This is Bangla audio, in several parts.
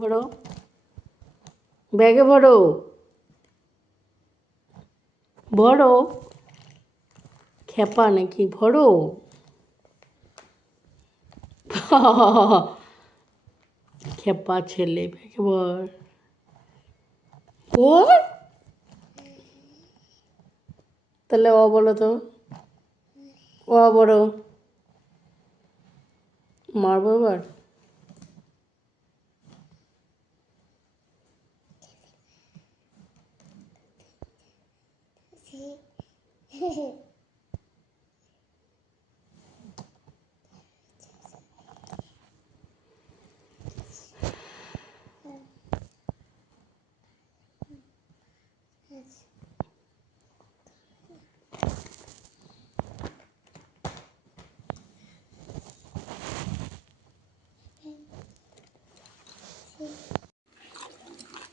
ভরো, ব্যাগে ভরো, ভরো। খেপা নাকি, ভরো। খেপা ছেলে, ব্যাগে ভর। ভর। তাহলে অ বলো তো, অ বড়ো। মারবো এবার।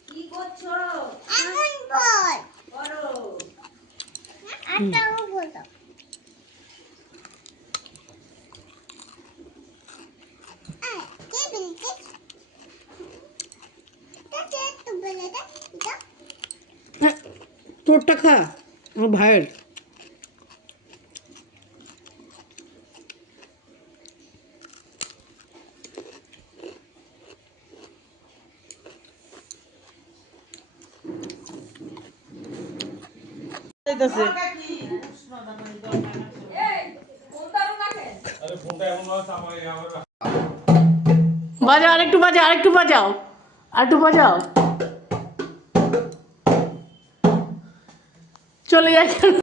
কি করছো? এখন বল করো। আটাও বলো কে বলতে এটা তো বলে দা এটা তোরটা খা, আমার ভাইয়ের। বাজাও, আরেকটু বাজাও, আরেকটু বাজাও, আরেকটু বাজাও। চলে যাচ্ছে।